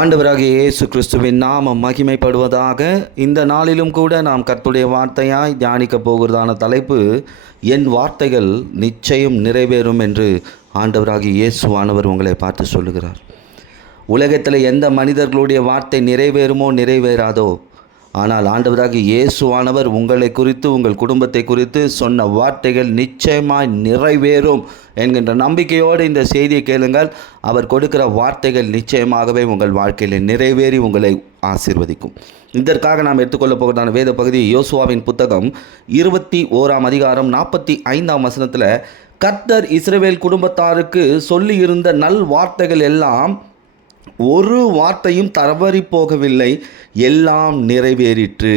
ஆண்டவராகிய இயேசு கிறிஸ்துவின் நாமம் மகிமைப்படுவதாக. இந்த நாளிலும் கூட நாம் கர்த்தருடைய வார்த்தையாய் தியானிக்கப் போகிறதான தலைப்பு, என் வார்த்தைகள் நிச்சயம் நிறைவேறும் என்று ஆண்டவராகிய இயேசுவானவர் உங்களை பார்த்து சொல்லுகிறார். உலகத்தில் எந்த மனிதர்களுடைய வார்த்தை நிறைவேறுமோ நிறைவேறாதோ, ஆனால் ஆண்டவராகிய இயேசுவானவர் உங்களை குறித்து, உங்கள் குடும்பத்தை குறித்து சொன்ன வார்த்தைகள் நிச்சயமாய் நிறைவேறும் என்கின்ற நம்பிக்கையோடு இந்த செய்தியை கேளுங்கள். அவர் கொடுக்கிற வார்த்தைகள் நிச்சயமாகவே உங்கள் வாழ்க்கையில் நிறைவேறி உங்களை ஆசீர்வதிக்கும். இதற்காக நாம் எடுத்துக்கொள்ள போகிறதான வேத பகுதி யோசுவாவின் புத்தகம் 21ஆம் அதிகாரம் 45ஆம் வசனத்தில், கர்த்தர் இஸ்ரவேல் குடும்பத்தாருக்கு சொல்லியிருந்த நல் வார்த்தைகள் எல்லாம் ஒரு வார்த்தையும் தவறி போகவில்லை, எல்லாம் நிறைவேறிற்று.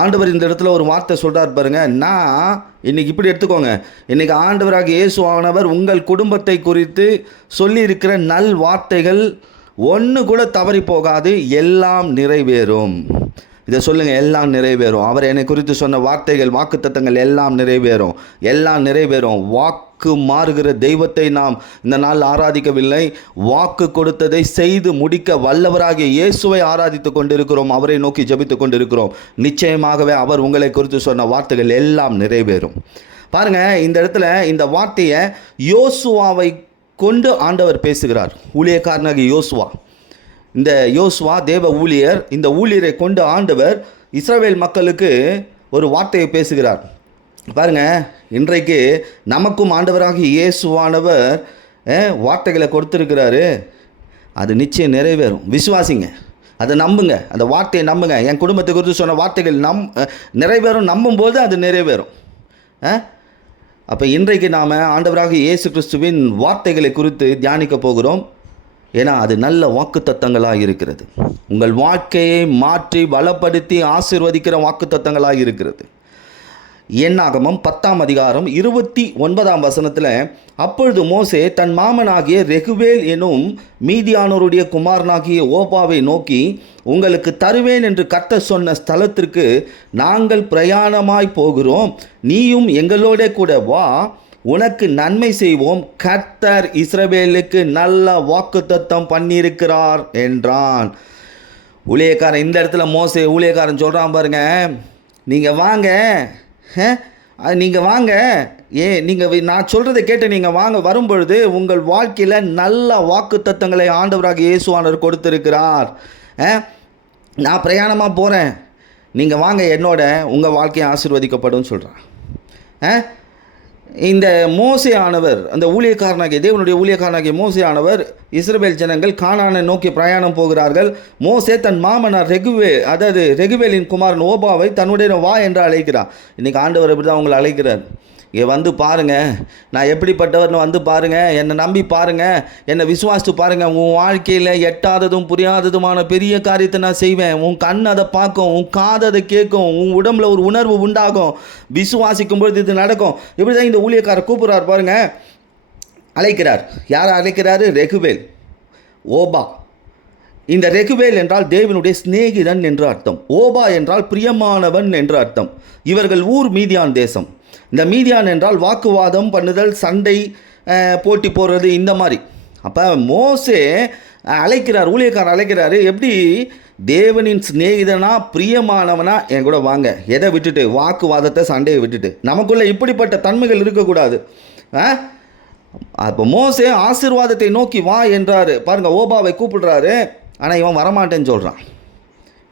ஆண்டவர் இந்த இடத்துல ஒரு வார்த்தை சொல்கிறார் பாருங்க. நான் இன்றைக்கி இப்படி எடுத்துக்கோங்க, இன்றைக்கி ஆண்டவராக இயேசுவானவர் உங்கள் குடும்பத்தை குறித்து சொல்லியிருக்கிற நல் வார்த்தைகள் ஒன்று கூட தவறி போகாது, எல்லாம் நிறைவேறும். இதை சொல்லுங்கள், எல்லாம் நிறைவேறும். அவர் என்னை குறித்து சொன்ன வார்த்தைகள், வாக்குத்தத்தங்கள் எல்லாம் நிறைவேறும், எல்லாம் நிறைவேறும். வாக்கு மாறுகிற தெய்வத்தை நாம் இந்த நாள் ஆராதிக்கவில்லை, வாக்கு கொடுத்ததை செய்து முடிக்க வல்லவராகிய இயேசுவை ஆராதித்து கொண்டிருக்கிறோம், அவரை நோக்கி ஜெபித்து கொண்டிருக்கிறோம். நிச்சயமாகவே அவர் உங்களை குறித்து சொன்ன வார்த்தைகள் எல்லாம் நிறைவேறும். பாருங்கள், இந்த இடத்துல இந்த வார்த்தையை யோசுவாவை கொண்டு ஆண்டவர் பேசுகிறார். ஊழியக்காரனாகிய யோசுவா, இந்த யோசுவா தேவ ஊழியர், இந்த ஊழியரை கொண்டு ஆண்டவர் இஸ்ரவேல் மக்களுக்கு ஒரு வார்த்தையை பேசுகிறார். பாருங்கள், இன்றைக்கு நமக்கும் ஆண்டவராக இயேசுவானவர் வார்த்தைகளை கொடுத்துருக்கிறாரு. அது நிச்சயம் நிறைவேறும். விசுவாசிங்க, அதை நம்புங்க, அந்த வார்த்தையை நம்புங்க. என் குடும்பத்தை குறித்து சொன்ன வார்த்தைகள் நிறைவேறும். நம்பும்போது அது நிறைவேறும். அப்போ இன்றைக்கு நாம் ஆண்டவராக இயேசு கிறிஸ்துவின் வார்த்தைகளை குறித்து தியானிக்க போகிறோம். ஏன்னா அது நல்ல வாக்குத்தத்தங்களாக இருக்கிறது. உங்கள் வாழ்க்கையை மாற்றி பலப்படுத்தி ஆசீர்வதிக்கிற வாக்குத்தத்தங்களாக இருக்கிறது. என்னாகமம் 10ஆம் அதிகாரம் 29ஆம் வசனத்தில், அப்பொழுது மோசே தன் மாமனாகிய ரெகுவேல் எனும் மீதியானோருடைய குமாரனாகிய ஓபாவை நோக்கி, உங்களுக்கு தருவேன் என்று கர்த்தர் சொன்ன ஸ்தலத்திற்கு நாங்கள் பிரயாணமாய் போகிறோம், நீயும் எங்களோட கூட வா, உனக்கு நன்மை செய்வோம், கர்த்தர் இஸ்ரவேலுக்கு நல்ல வாக்குத்தத்தம் பண்ணியிருக்கிறார் என்றான். ஊழியக்காரன் இந்த இடத்துல மோசே ஊழியக்காரன் சொல்கிறான் பாருங்க, நீங்கள் வாங்க, நீங்கள் வாங்க, நீங்கள் நான் சொல்கிறத கேட்டு நீங்கள் வாங்க, வரும்பொழுது உங்கள் வாழ்க்கையில் நல்ல வாக்குத்தத்தங்களை ஆண்டவராக இயேசுவானவர் கொடுத்திருக்கிறார். நான் பிரயாணமாக போகிறேன், நீங்கள் வாங்க என்னோட, உங்கள் வாழ்க்கையை ஆசீர்வதிக்கப்படும் சொல்கிறான். இந்த மோசே ஆனவர், அந்த ஊழியக்காரனாகிய தேவனுடைய ஊழியக்காரனாகிய மோசே ஆனவர், இஸ்ரவேல் ஜனங்கள் கானானை நோக்கி பிரயாணம் போகிறார்கள். மோசே தன் மாமனார் ரெகுவேலின் குமாரன் ஓபாவை தன்னுடைய வா என்று அழைக்கிறார். இன்றைக்கி ஆண்டவர் இப்படி தான் உங்களை அழைக்கிறார். இங்கே வந்து பாருங்கள், நான் எப்படிப்பட்டவர்னு வந்து பாருங்கள், என்னை நம்பி பாருங்கள், என்னை விசுவாசித்து பாருங்கள், உன் வாழ்க்கையில் எட்டாததும் புரியாததுமான பெரிய காரியத்தை நான் செய்வேன். உன் கண் அதை பார்க்கும், உன் காது அதை கேட்கும், உன் உடம்புல ஒரு உணர்வு உண்டாகும், விசுவாசிக்கும் பொழுது இது நடக்கும். இப்படி தான் இந்த ஊழியக்காரர் கூப்பிட்றார் பாருங்கள், அழைக்கிறார். யாரை அழைக்கிறாரு? ரெகுவேல், ஓபா. இந்த ரெகுவேல் என்றால் தேவனுடைய சிநேகிதன் என்று அர்த்தம். ஓபா என்றால் பிரியமானவன் என்று அர்த்தம். இவர்கள் ஊர் மீதியான் தேசம். இந்த மீதியான் என்றால் வாக்குவாதம் பண்ணுதல், சண்டை போட்டி போடுறது, இந்த மாதிரி. அப்போ மோசே அழைக்கிறார், ஊழியக்காரர் அழைக்கிறாரு. எப்படி? தேவனின் சிநேகிதனா, பிரியமானவனா என் கூட வாங்க. எதை விட்டுட்டு? வாக்குவாதத்தை, சண்டையை விட்டுட்டு. நமக்குள்ளே இப்படிப்பட்ட தன்மைகள் இருக்கக்கூடாது. அப்போ மோசே ஆசீர்வாதத்தை நோக்கி வா என்றார். பாருங்கள், ஓபாவை கூப்பிடுறாரு, ஆனால் இவன் வரமாட்டேன்னு சொல்கிறான்.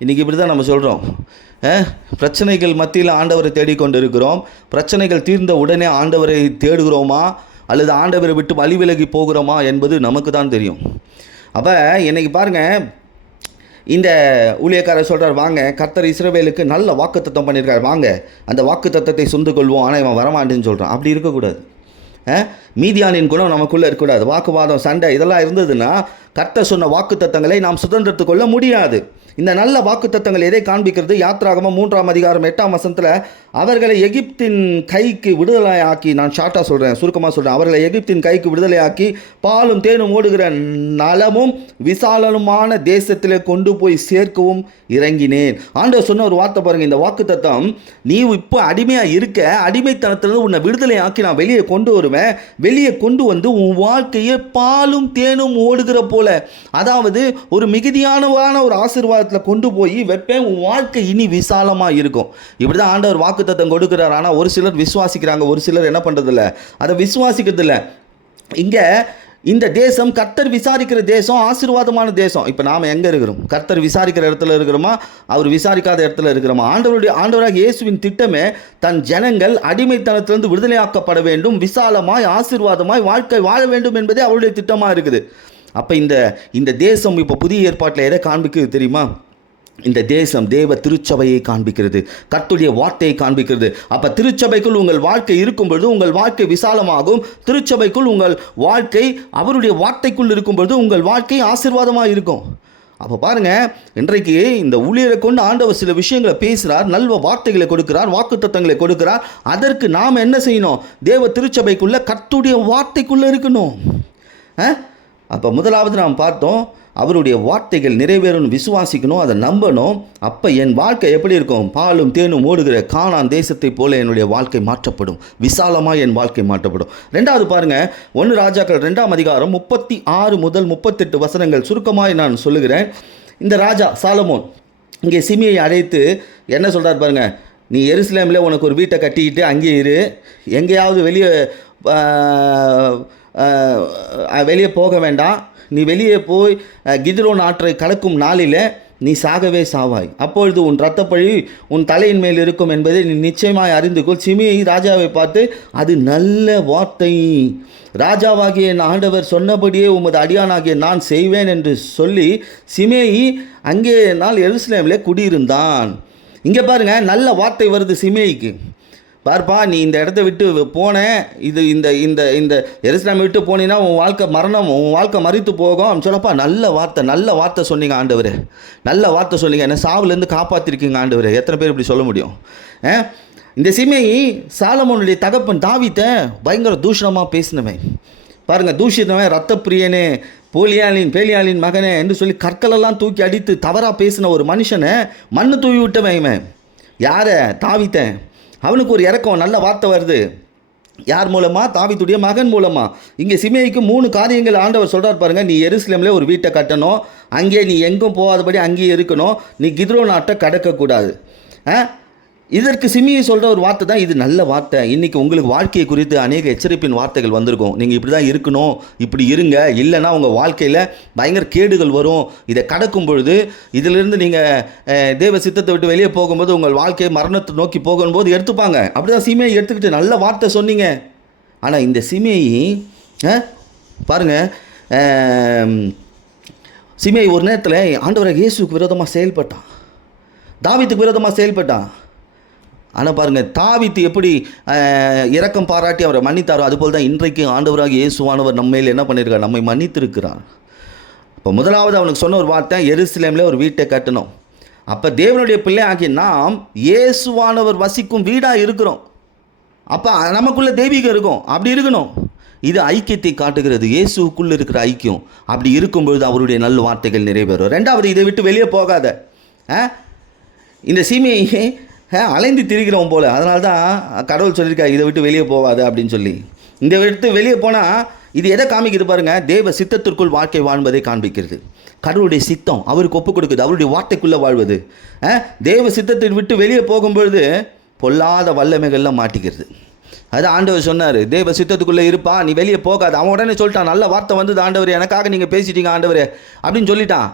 இன்றைக்கி இப்படி தான் நம்ம சொல்கிறோம். பிரச்சனைகள் மத்தியில் ஆண்டவரை தேடிக்கொண்டு இருக்கிறோம். பிரச்சனைகள் தீர்ந்த உடனே ஆண்டவரை தேடுகிறோமா அல்லது ஆண்டவரை விட்டு வழி விலகி போகிறோமா என்பது நமக்கு தான் தெரியும். அப்போ இன்றைக்கி பாருங்கள், இந்த ஊழியக்காரர் சொல்கிறார், வாங்க, கர்த்தர் இஸ்ரவேலுக்கு நல்ல வாக்குத்தத்தம் பண்ணியிருக்காரு, வாங்க அந்த வாக்குத்தத்தத்தை சொந்து கொள்வோம். ஆனால் இவன் வரமாட்டேன்னு சொல்கிறான். அப்படி இருக்கக்கூடாது. மீதியானின் குணம் நமக்குள்ளே இருக்கக்கூடாது. வாக்குவாதம், சண்டை இதெல்லாம் இருந்ததுன்னா கர்த்தர் சொன்ன வாக்குத்தத்தங்களை நாம் சுதந்திரத்து கொள்ள முடியாது. இந்த நல்ல வாக்குத்தத்தங்கள் எதை காண்பிக்கிறது? யாத்ராகமம் 3ஆம் அதிகாரம் 8ஆம் வசனத்தில், அவர்களை எகிப்தின் கைக்கு விடுதலையாக்கி, நான் ஷார்ட்டாக சொல்கிறேன், சுருக்கமாக சொல்கிறேன், அவர்களை எகிப்தின் கைக்கு விடுதலையாக்கி பாலும் தேனும் ஓடுகிற நலமும் விசாலனுமான தேசத்தில் கொண்டு போய் சேர்க்கவும் இறங்கினேன். ஆண்டவர் சொன்ன ஒரு வார்த்தை பாருங்கள், இந்த வாக்குத்தத்தம், நீ இப்போ அடிமையாக இருக்க, அடிமைத்தனத்திலிருந்து உன்னை விடுதலையாக்கி நான் வெளியே கொண்டு வருவேன், வெளியே கொண்டு வந்து உன் வாழ்க்கையை பாலும் தேனும் ஓடுகிற போல போல, அதாவது ஒரு மிகுதியானவான ஒரு ஆசீர்வாதத்தில் கொண்டு போய் வைப்பேன். உன் வாழ்க்கை இனி விசாலமாக இருக்கும். இப்படி தான் ஆண்டவர் வாக்குத்தத்தம் கொடுக்குறார். ஆனால் ஒரு சிலர் விசுவாசிக்கிறாங்க, ஒரு சிலர் என்ன பண்ணுறதில்ல, அதை விசுவாசிக்கிறதில்ல. இங்கே இந்த தேசம் கர்த்தர் விசாரிக்கிற தேசம், ஆசீர்வாதமான தேசம். இப்போ நாம் எங்கே இருக்கிறோம்? கர்த்தர் விசாரிக்கிற இடத்துல இருக்கிறோமா, அவர் விசாரிக்காத இடத்துல இருக்கிறோமா? ஆண்டவராக இயேசுவின் திட்டமே தன் ஜனங்கள் அடிமைத்தனத்திலிருந்து விடுதலையாக்கப்பட வேண்டும், விசாலமாய் ஆசீர்வாதமாய் வாழ்க்கை வாழ வேண்டும் என்பதே அவருடைய திட்டமாக இருக்குது. அப்போ இந்த தேசம் இப்போ புதிய ஏற்பாட்டில் எதை காண்பிக்குது தெரியுமா? இந்த தேசம் தேவ திருச்சபையை காண்பிக்கிறது, கர்த்தருடைய வார்த்தையை காண்பிக்கிறது. அப்போ திருச்சபைக்குள் உங்கள் வாழ்க்கை இருக்கும் பொழுது உங்கள் வாழ்க்கை விசாலமாகும். திருச்சபைக்குள் உங்கள் வாழ்க்கை அவருடைய வார்த்தைக்குள் இருக்கும் பொழுது உங்கள் வாழ்க்கை ஆசீர்வாதமாக இருக்கும். அப்போ பாருங்கள், இன்றைக்கு இந்த ஊழியரை கொண்டு ஆண்டவர் சில விஷயங்களை பேசுகிறார், நல்ல வார்த்தைகளை கொடுக்கிறார், வாக்குத்தத்தங்களை கொடுக்கிறார். அதற்கு நாம் என்ன செய்யணும்? தேவ திருச்சபைக்குள்ளே கர்த்தருடைய வார்த்தைக்குள்ளே இருக்கணும். அப்போ முதலாவது நாம் பார்த்தோம், அவருடைய வார்த்தைகள் நிறைவேறும் விசுவாசிக்கணும், அதை நம்பணும். அப்போ என் வாழ்க்கை எப்படி இருக்கும்? பாலும் தேனும் ஓடுகிற கானான் தேசத்தை போல என்னுடைய வாழ்க்கை மாற்றப்படும், விசாலமாக என் வாழ்க்கை மாற்றப்படும். ரெண்டாவது பாருங்கள், 1 ராஜாக்கள் 2ஆம் அதிகாரம் 36 முதல் 38 வசனங்கள் சுருக்கமாக நான் சொல்லுகிறேன். இந்த ராஜா சாலமோன் இங்கே சிமியை அழைத்து என்ன சொல்கிறார் பாருங்கள், நீ எருசலேமில் உனக்கு ஒரு வீட்டை கட்டிக்கிட்டு அங்கேயே இரு, எங்கேயாவது வெளியே போக வேண்டாம். நீ வெளியே போய் கிதிரோன் ஆற்றை கலக்கும் நாளில் நீ சாகவே சாவாய். அப்பொழுது உன் இரத்தப்பழி உன் தலையின் மேல் இருக்கும் என்பதை நீ நிச்சயமாய் அறிந்து கொள். சிமியை ராஜாவை பார்த்து, அது நல்ல வார்த்தை, ராஜாவாகிய என் ஆண்டவர் சொன்னபடியே உமது அடியானாகிய நான் செய்வேன் என்று சொல்லி சிமேயி அங்கே நாள் எருசலேமில் குடியிருந்தான். இங்கே பாருங்கள், நல்ல வார்த்தை வருது சிமேயிக்கு. பார்ப்பா, நீ இந்த இடத்த விட்டு போன, இது இந்த இந்த இந்த எருசலேமை விட்டு போனீங்கன்னா உன் வாழ்க்கை மரணம், உன் வாழ்க்கை மறித்து போகும் அப்படின்னு சொல்லப்பா. நல்ல வார்த்தை சொன்னீங்க ஆண்டவரே, நல்ல வார்த்தை சொன்னீங்க, என்ன சாவுலேருந்து காப்பாற்றிருக்கீங்க ஆண்டவரே. எத்தனை பேர் இப்படி சொல்ல முடியும்? இந்த சிமேயி சாலமோனுடைய தகப்பன் தாவீதை பயங்கர தூஷணமாக பேசினவன் பாருங்கள். தூஷித்தவன், இரத்தப்பிரியனே, பேலியாளின் மகனே என்று சொல்லி கற்களெல்லாம் தூக்கி அடித்து தவறாக பேசின ஒரு மனுஷனை மண்ணு தூவி விட்டவன் இவன். யாரை? தாவீதை. அவனுக்கு ஒரு இறக்கம், நல்ல வார்த்தை வருது. யார் மூலமாக? தாவீதுடைய மகன் மூலமாக. இங்கே சிமேயிக்கு 3 காரியங்கள் ஆண்டவர் சொல்கிறார் பாருங்கள். நீ எருசலேமில் ஒரு வீட்டை கட்டணும், அங்கே நீ எங்கும் போகாதபடி அங்கேயே இருக்கணும், நீ கித்ரோன் ஆற்றை கடக்கக்கூடாது. இதற்கு சிமியை சொல்கிற ஒரு வார்த்தை தான் இது, நல்ல வார்த்தை. இன்றைக்கி உங்களுக்கு வாழ்க்கையை குறித்து அநேக எச்சரிப்பின் வார்த்தைகள் வந்திருக்கும். நீங்கள் இப்படி தான் இருக்கணும், இப்படி இருங்க, இல்லைன்னா உங்கள் வாழ்க்கையில் பயங்கர கேடுகள் வரும். இதை கடக்கும் பொழுது இதிலிருந்து நீங்கள் தேவ சித்தத்தை விட்டு வெளியே போகும்போது உங்கள் வாழ்க்கையை மரணத்தை நோக்கி போகும்போது எடுத்துப்பாங்க. அப்படி தான் சிமியை எடுத்துக்கிட்டு நல்ல வார்த்தை சொன்னீங்க. ஆனால் இந்த சிமியை பாருங்கள், சிமியை ஒரு நேரத்தில் ஆண்டவராகிய இயேசுவுக்கு விரோதமாக செயல்பட்டான், தாவீதுக்கு விரோதமாக செயல்பட்டான். ஆனால் பாருங்கள், தாவீது எப்படி இரக்கம் பாராட்டி அவரை மன்னித்தாரோ அதுபோல் தான் இன்றைக்கு ஆண்டவராக இயேசுவானவர் நம்ம மேல் என்ன பண்ணியிருக்கார்? நம்மை மன்னித்திருக்கிறார். இப்போ முதலாவது அவனுக்கு சொன்ன ஒரு வார்த்தை, எருசலேமில் ஒரு வீட்டை கட்டணும். அப்போ தேவனுடைய பிள்ளை ஆகிய நாம் இயேசுவானவர் வசிக்கும் வீடாக இருக்கிறோம். அப்போ நமக்குள்ளே தெய்வீகம் இருக்கும், அப்படி இருக்கணும். இது ஐக்கியத்தை காட்டுகிறது, இயேசுக்குள்ளே இருக்கிற ஐக்கியம். அப்படி இருக்கும்பொழுது அவருடைய நல்ல வார்த்தைகள் நிறைவேறும். ரெண்டாவது, இதை விட்டு வெளியே போகாத. இந்த சீமையை அலைந்து திரிக்கிறோம் போல், அதனால தான் கடவுள் சொல்லியிருக்காரு இதை விட்டு வெளியே போகாது அப்படின்னு சொல்லி. இந்த விட்டு வெளியே போனால் இது எதை காமிக்குது பாருங்கள்? தேவ சித்தத்திற்குள் வாழ்க்கை வாழ்வதை காண்பிக்கிறது. கடவுளுடைய சித்தம் அவருக்கு ஒப்புக் கொடுக்குது, அவருடைய வார்த்தைக்குள்ளே வாழ்வது. தேவ சித்தத்தை விட்டு வெளியே போகும்பொழுது பொல்லாத வல்லமைகள்லாம் மாட்டிக்கிறது. அது ஆண்டவர் சொன்னார், தேவ சித்தத்துக்குள்ளே இருப்பா, நீ வெளியே போகாது. அவன் உடனே சொல்லிட்டான், நல்ல வார்த்தை வந்தது ஆண்டவர், எனக்காக நீங்கள் பேசிட்டீங்க ஆண்டவர் அப்படின்னு சொல்லிட்டான்.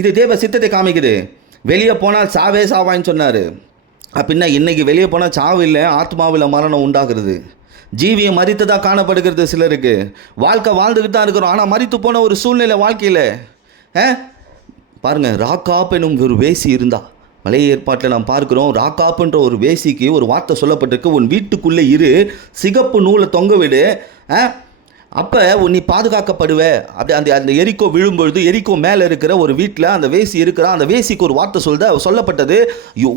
இது தேவ சித்தத்தை காமிக்குது. வெளியே போனால் சாவே சாவான்னு சொன்னார். அப்படின்னா இன்றைக்கி வெளியே போனால் சாவு இல்லை, ஆத்மாவில் மரணம் உண்டாகிறது. ஜீவியம் மரித்ததாக காணப்படுகிறது சிலருக்கு. வாழ்க்கை வாழ்ந்துக்கிட்டு தான் இருக்கிறோம், ஆனால் மரித்து போன ஒரு சூழ்நிலை வாழ்க்கையில். பாருங்கள், ராக்காப் எனும் ஒரு வேசி இருந்தா. மலைய ஏற்பாட்டில் நாம் பார்க்குறோம், ராக்காப்புன்ற ஒரு வேசிக்கு ஒரு வார்த்தை சொல்லப்பட்டிருக்கு, உன் வீட்டுக்குள்ளே இரு, சிகப்பு நூலை தொங்க விடு, அப்போ நீ பாதுகாக்கப்படுவ. அப்படி அந்த எரிக்கோ விழும்பொழுது எரிக்கோ மேலே இருக்கிற ஒரு வீட்டில் அந்த வேசி இருக்கிறான். அந்த வேசிக்கு ஒரு வார்த்தை சொல்லப்பட்டது.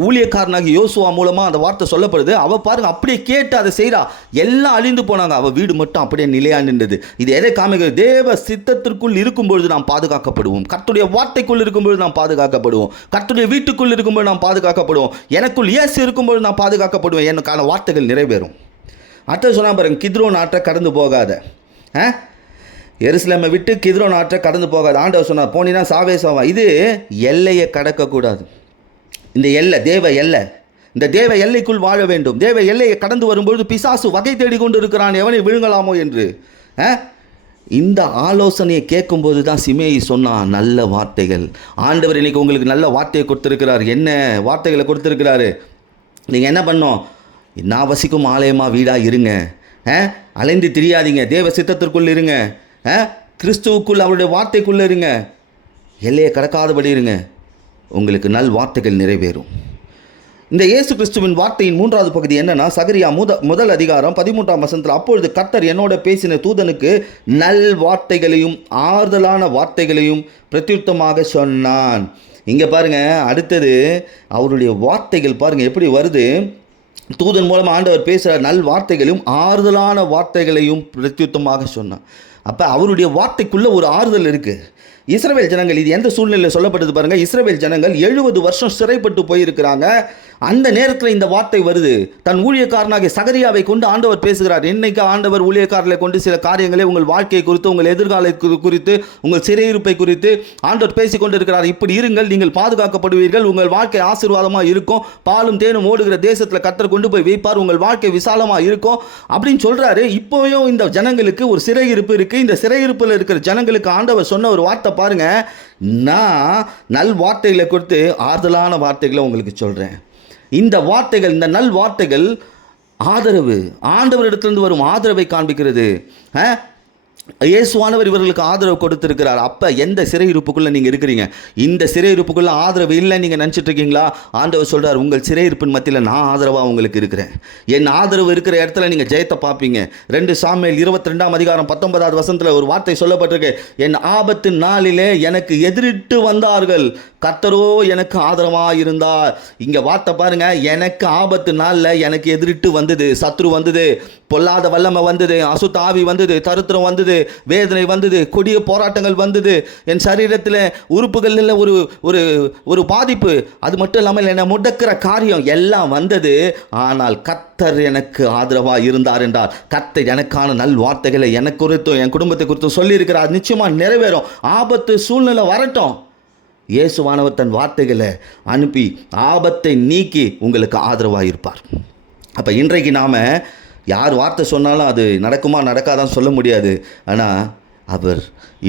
ஊழியக்காரனாகி யோசுவா மூலமாக அந்த வார்த்தை சொல்லப்படுது. அவள் பாருங்கள், அப்படியே கேட்டு அதை செய்கிறா. எல்லாம் அழிந்து போனாங்க, அவள் வீடு மட்டும் அப்படியே நிலையா நின்றது. இது எதை காமிக்கிறது? தேவ சித்தத்திற்குள் இருக்கும்பொழுது நாம் பாதுகாக்கப்படுவோம். கர்த்தருடைய வார்த்தைக்குள் இருக்கும்பொழுது நாம் பாதுகாக்கப்படுவோம். கர்த்தருடைய வீட்டுக்குள் இருக்கும்போது நாம் பாதுகாக்கப்படுவோம். எனக்குள் இயேசு இருக்கும்போது நான் பாதுகாக்கப்படுவேன். எனக்கான வார்த்தைகள் நிறைவேறும். அடுத்த சொன்னால் பாருங்கள், கித்ரோன் ஆற்றை கடந்து போகாத. எருசலேமை விட்டு கித்ரோன் ஆற்றை கடந்து போகாது. ஆண்டவர் சொன்னார், போனீன்னா சாவே சாவா. இது எல்லையை கடக்கக்கூடாது. இந்த எல்லை தேவ எல்லை, இந்த தேவ எல்லைக்குள் வாழ வேண்டும். தேவ எல்லையை கடந்து வரும்பொழுது பிசாசு வகை தேடி கொண்டு இருக்கிறான் எவனை விழுங்கலாமோ என்று. இந்த ஆலோசனையை கேட்கும்போது தான் சிமேயி சொன்னான் நல்ல வார்த்தைகள். ஆண்டவர் இன்னைக்கு உங்களுக்கு நல்ல வார்த்தையை கொடுத்துருக்கிறார். என்ன வார்த்தைகளை கொடுத்துருக்கிறாரு? நீங்கள் என்ன பண்ணோம்? நான் வசிக்கும் ஆலயமாக வீடாக இருங்க, அலைந்து திரியாதீங்க, தேவ சித்தத்திற்குள் இருங்க, கிறிஸ்துவுக்குள் அவருடைய வார்த்தைக்குள்ளே இருங்க, எல்லையை கடக்காதபடி இருங்க, உங்களுக்கு நல் வார்த்தைகள் நிறைவேறும். இந்த இயேசு கிறிஸ்துவின் வார்த்தையின் 3வது பகுதி என்னன்னா, சகரியா முதல் அதிகாரம் 13ஆம் வசனத்தில், அப்பொழுது கர்த்தர் என்னோட பேசின தூதனுக்கு நல் வார்த்தைகளையும் ஆறுதலான வார்த்தைகளையும் பிரத்யுத்தமாக சொன்னான். இங்கே பாருங்க, அடுத்தது அவருடைய வார்த்தைகள் பாருங்க எப்படி வருது. தூதன் மூலமாக ஆண்டவர் பேசுகிறார், நல் வார்த்தைகளையும் ஆறுதலான வார்த்தைகளையும் பிரத்யுத்தமாக சொன்னான். அப்போ அவருடைய வார்த்தைக்குள்ளே ஒரு ஆறுதல் இருக்குது. இஸ்ரவேல் ஜனங்கள், இது எந்த சூழ்நிலையில் சொல்லப்பட்டது பாருங்கள், இஸ்ரவேல் ஜனங்கள் 70 வருஷம் சிறைப்பட்டு போயிருக்கிறாங்க. அந்த நேரத்தில் இந்த வார்த்தை வருது. தன் ஊழியக்காரனாகிய சகரியாவை கொண்டு ஆண்டவர் பேசுகிறார். இன்னைக்கு ஆண்டவர் ஊழியக்காரர்களை கொண்டு சில காரியங்களை உங்கள் வாழ்க்கையை குறித்து, உங்கள் எதிர்காலத்தை குறித்து, உங்கள் சிறையிருப்பை குறித்து ஆண்டவர் பேசி கொண்டு இருக்கிறார். இப்படி இருங்கள், நீங்கள் பாதுகாக்கப்படுவீர்கள், உங்கள் வாழ்க்கை ஆசீர்வாதமாக இருக்கும், பாலும் தேனும் ஓடுகிற தேசத்தில் கர்த்தர் கொண்டு போய் வைப்பார், உங்கள் வாழ்க்கை விசாலமாக இருக்கும் அப்படின்னு சொல்கிறாரு. இப்போயும் இந்த ஜனங்களுக்கு ஒரு சிறையிருப்பு இருக்குது. இந்த சிறையிருப்பில் இருக்கிற ஜனங்களுக்கு ஆண்டவர் சொன்ன ஒரு வார்த்தை பாருங்க, நான் நல் வார்த்தைகளை கொடுத்து ஆறுதலான வார்த்தைகளை உங்களுக்கு சொல்கிறேன். இந்த வார்த்தைகள், இந்த நல் வார்த்தைகள் ஆதரவு, ஆண்டவரிடத்திலிருந்து வரும் ஆதரவை காண்பிக்கிறது. இயேசுவானவர் இவர்களுக்கு ஆதரவு கொடுத்திருக்கிறார். அப்போ எந்த சிறையிருப்புக்குள்ளே நீங்கள் இருக்கிறீங்க? இந்த சிறையிருப்புக்குள்ளே ஆதரவு இல்லை நீங்கள் நினச்சிட்டு இருக்கீங்களா? ஆண்டவர் சொல்கிறார், உங்கள் சிறையிருப்பின் மத்தியில் நான் ஆதரவாக உங்களுக்கு இருக்கிறேன். என் ஆதரவு இருக்கிற இடத்துல நீங்கள் ஜெயத்தை பார்ப்பீங்க. 2 சாமுவேல் 22ஆம் அதிகாரம் 19வது வசனத்தில் ஒரு வார்த்தை சொல்லப்பட்டிருக்கு, என் ஆபத்து நாளிலே எனக்கு எதிரிட்டு வந்தார்கள், கர்த்தரோ எனக்கு ஆதரவாக இருந்தார். இங்கே வார்த்தை பாருங்க, எனக்கு ஆபத்து நாளில் எனக்கு எதிரிட்டு வந்தது, சத்ரு வந்தது, பொல்லாத வல்லமை வந்தது, அசுத்த ஆவி வந்தது, தருத்திரம் வந்தது, வேதனை வந்தது, கொடிய போராட்டங்கள் வந்தது, என் சரீரத்தில் உறுப்புகளில் ஒரு ஒரு ஒரு பாதிப்பு, அது மட்டும் இல்லாமல் என்னை முடக்கிற காரியம் எல்லாம் வந்தது. ஆனால் கர்த்தர் எனக்கு ஆதரவாக இருந்தார் என்றார். கர்த்தர் எனக்கான நல் வார்த்தைகளை எனக்கு குறித்தும் என் குடும்பத்தை குறித்தும் சொல்லியிருக்கிறார். நிச்சயமாக நிறைவேறும். ஆபத்து சூழ்நிலை வரட்டும், இயேசுவானவர் தன் வார்த்தைகளை அனுப்பி ஆபத்தை நீக்கி உங்களுக்கு ஆதரவாக இருப்பார். அப்போ இன்றைக்கு நாம் யார் வார்த்தை சொன்னாலும் அது நடக்குமா நடக்காதான் சொல்ல முடியாது. ஆனால் அவர்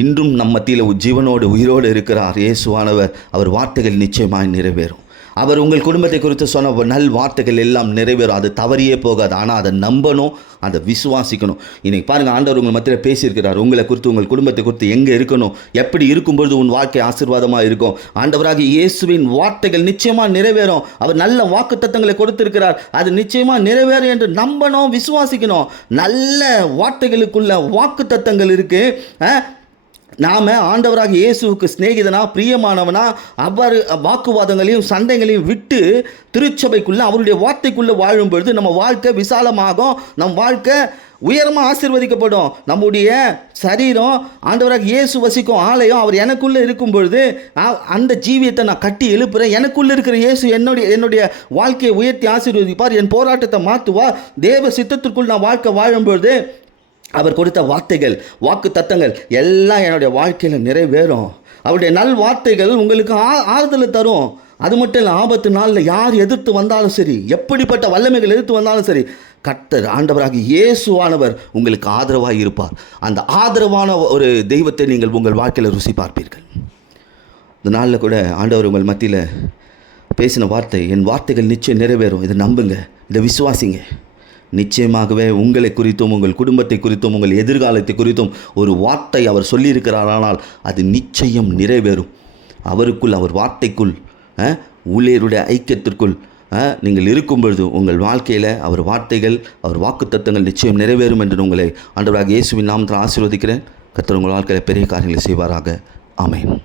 இன்றும் நம் மத்தியில் ஜீவனோடு உயிரோடு இருக்கிறார். இயேசுவானவர், அவர் வார்த்தைகள் நிச்சயமாக நிறைவேறும். அவர் உங்கள் குடும்பத்தை குறித்து சொன்ன நல் வார்த்தைகள் எல்லாம் நிறைவேறும். அது தவறியே போகாது. ஆனால் அதை நம்பணும், அதை விசுவாசிக்கணும். இன்றைக்கி பாருங்கள், ஆண்டவர் உங்கள் மத்தியில் பேசியிருக்கிறார். உங்களை குறித்து, உங்கள் குடும்பத்தை குறித்து எங்கே இருக்கணும், எப்படி இருக்கும்பொழுது உன் வாழ்க்கை ஆசீர்வாதமாக இருக்கும். ஆண்டவராகிய இயேசுவின் வார்த்தைகள் நிச்சயமாக நிறைவேறும். அவர் நல்ல வாக்குத்தத்தங்களை கொடுத்திருக்கிறார். அது நிச்சயமாக நிறைவேறும் என்று நம்பணும், விசுவாசிக்கணும். நல்ல வார்த்தைகளுக்குள்ள வாக்குத்தத்தங்கள் இருக்குது. நாம் ஆண்டவராக இயேசுவுக்கு சிநேகிதனா, பிரியமானவனா, அவர் வாக்குவாதங்களையும் சண்டைகளையும் விட்டு திருச்சபைக்குள்ளே அவருடைய வார்த்தைக்குள்ளே வாழும்பொழுது நம்ம வாழ்க்கை விசாலமாகும், நம் வாழ்க்கை உயரமாக ஆசீர்வதிக்கப்படும். நம்முடைய சரீரம் ஆண்டவராக இயேசு வசிக்கும் ஆலயம், அவர் எனக்குள்ளே இருக்கும் பொழுது அந்த ஜீவியத்தை நான் கட்டி எழுப்புறேன். எனக்குள்ளே இருக்கிற இயேசு என்னுடைய வாழ்க்கையை உயர்த்தி ஆசீர்வதிப்பார், என் போராட்டத்தை மாற்றுவார். தேவ சித்தத்திற்குள் நான் வாழ்க்கை வாழும்பொழுது அவர் கொடுத்த வார்த்தைகள், வாக்கு தத்தங்கள் எல்லாம் என்னுடைய வாழ்க்கையில் நிறைவேறும். அவருடைய நல் வார்த்தைகள் உங்களுக்கு ஆறுதலை தரும். அது மட்டும் இல்லை, ஆபத்து நாளில் யார் எதிர்த்து வந்தாலும் சரி, எப்படிப்பட்ட வல்லமைகள் எதிர்த்து வந்தாலும் சரி, கர்த்தர் ஆண்டவராக இயேசுவானவர் உங்களுக்கு ஆதரவாக இருப்பார். அந்த ஆதரவான ஒரு தெய்வத்தை நீங்கள் உங்கள் வாழ்க்கையில் ருசி பார்ப்பீர்கள். இந்த நாளில் கூட ஆண்டவர் உங்கள் மத்தியில் பேசின வார்த்தை, என் வார்த்தைகள் நிச்சயம் நிறைவேறும், இதை நம்புங்க, இதை விசுவாசிங்க. நிச்சயமாகவே உங்களை குறித்தும், உங்கள் குடும்பத்தை குறித்தும், உங்கள் எதிர்காலத்தை குறித்தும் ஒரு வார்த்தை அவர் சொல்லியிருக்கிறாரானால் அது நிச்சயம் நிறைவேறும். அவருக்குள், அவர் வார்த்தைக்குள், ஊழியருடைய ஐக்கியத்திற்குள் நீங்கள் இருக்கும் பொழுது உங்கள் வாழ்க்கையில் அவர் வார்த்தைகள், அவர் வாக்குத்தத்தங்கள் நிச்சயம் நிறைவேறும் என்று உங்களை ஆண்டவராக இயேசுவின் நாமத்தில் ஆசீர்வதிக்கிறேன். கர்த்தர் உங்கள் வாழ்க்கையில் பெரிய காரியங்களை செய்வாராக. ஆமென்.